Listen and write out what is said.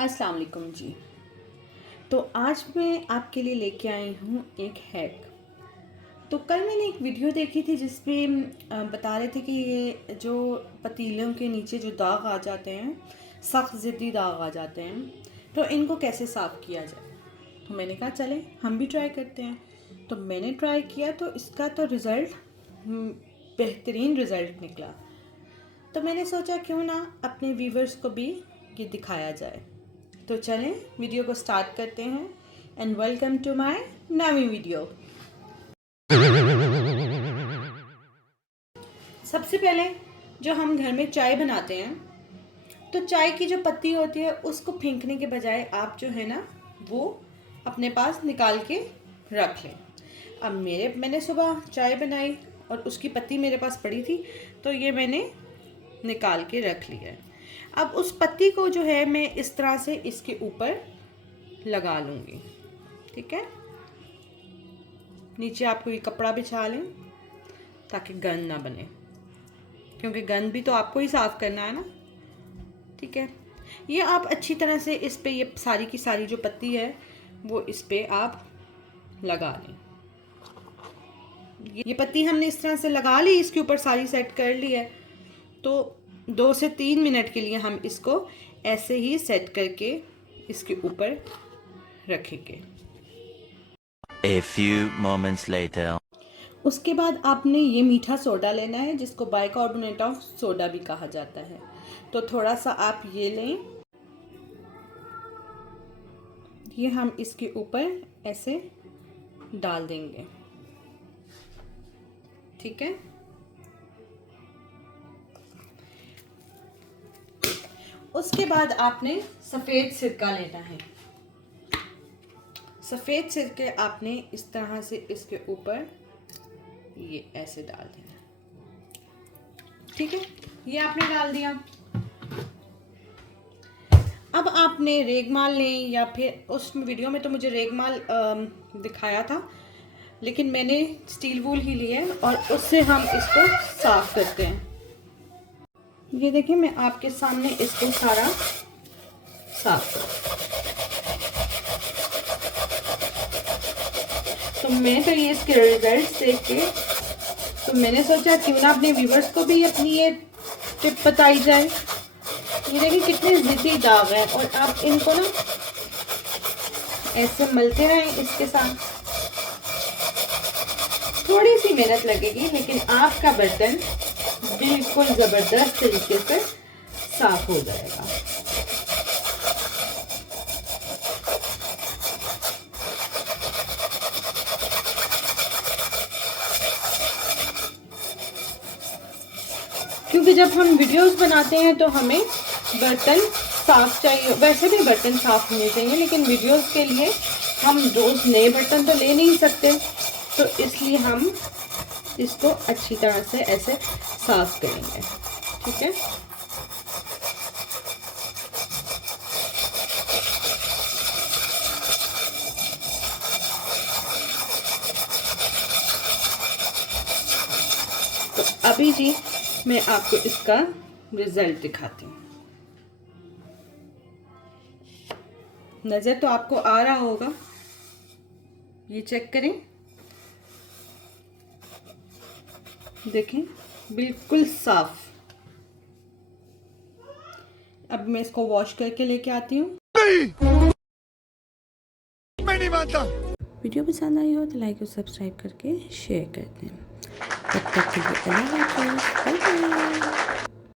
अस्सलाम वालेकुम जी। तो आज मैं आपके लिए लेके आई हूँ एक हैक। तो कल मैंने एक वीडियो देखी थी जिसमें बता रहे थे कि ये जो पतीलों के नीचे जो दाग आ जाते हैं, सख्त ज़िद्दी दाग आ जाते हैं, तो इनको कैसे साफ़ किया जाए। तो मैंने कहा चलें हम भी ट्राई करते हैं। तो मैंने ट्राई किया तो इसका तो रिज़ल्ट बेहतरीन रिज़ल्ट निकला। तो मैंने सोचा क्यों ना अपने व्यूवर्स को भी ये दिखाया जाए। तो चलें वीडियो को स्टार्ट करते हैं एंड वेलकम टू माय नवी वीडियो। सबसे पहले जो हम घर में चाय बनाते हैं तो चाय की जो पत्ती होती है उसको फेंकने के बजाय आप जो है ना वो अपने पास निकाल के रख लें। अब मैंने सुबह चाय बनाई और उसकी पत्ती मेरे पास पड़ी थी तो ये मैंने निकाल के रख लिया है। अब उस पत्ती को जो है मैं इस तरह से इसके ऊपर लगा लूँगी। ठीक है, नीचे आप कोई कपड़ा बिछा लें ताकि गंद ना बने, क्योंकि गंद भी तो आपको ही साफ़ करना है ना। ठीक है, ये आप अच्छी तरह से इस पे ये सारी की सारी जो पत्ती है वो इस पे आप लगा लें। ये पत्ती हमने इस तरह से लगा ली, इसके ऊपर सारी सेट कर ली है। तो 2 से 3 मिनट के लिए हम इसको ऐसे ही सेट करके इसके ऊपर रखेंगे। A few moments later. उसके बाद आपने ये मीठा सोडा लेना है जिसको बाइकार्बोनेट ऑफ सोडा भी कहा जाता है। तो थोड़ा सा आप ये लें, ये हम इसके ऊपर ऐसे डाल देंगे। ठीक है, उसके बाद आपने सफ़ेद सिरका लेना है। सफ़ेद सिरके आपने इस तरह से इसके ऊपर ये ऐसे डाल देना। ठीक है, ये आपने डाल दिया। अब आपने रेगमाल लें या फिर उस वीडियो में तो मुझे रेगमाल दिखाया था, लेकिन मैंने स्टील वूल ही ली है और उससे हम इसको साफ़ करते हैं। ये देखिए मैं आपके सामने इसको सारा साफ कर। तो मैं तो ये इसके रिजल्ट देख के तो मैंने सोचा क्यों ना अपने व्यूवर्स को भी अपनी ये टिप बताई जाए। ये देखिए कितने ज़िद्दी दाग हैं और आप इनको ना ऐसे मलते रहें इसके साथ। थोड़ी सी मेहनत लगेगी लेकिन आपका बर्तन बिल्कुल ज़बरदस्त तरीके से साफ हो जाएगा। क्योंकि जब हम वीडियोस बनाते हैं तो हमें बर्तन साफ चाहिए, वैसे भी बर्तन साफ होने चाहिए, लेकिन वीडियोस के लिए हम रोज़ नए बर्तन तो ले नहीं सकते, तो इसलिए हम इसको अच्छी तरह से ऐसे साफ करेंगे। ठीक है, तो अभी जी मैं आपको इसका रिजल्ट दिखाती हूँ। नज़र तो आपको आ रहा होगा, ये चेक करें, देखें बिल्कुल साफ। अब मैं इसको वॉश करके लेके आती हूँ। मैं नहीं मानता। वीडियो पसंद आई हो तो लाइक और सब्सक्राइब करके शेयर कर दें। तब तक के लिए अल्लाह हाफ़िज़।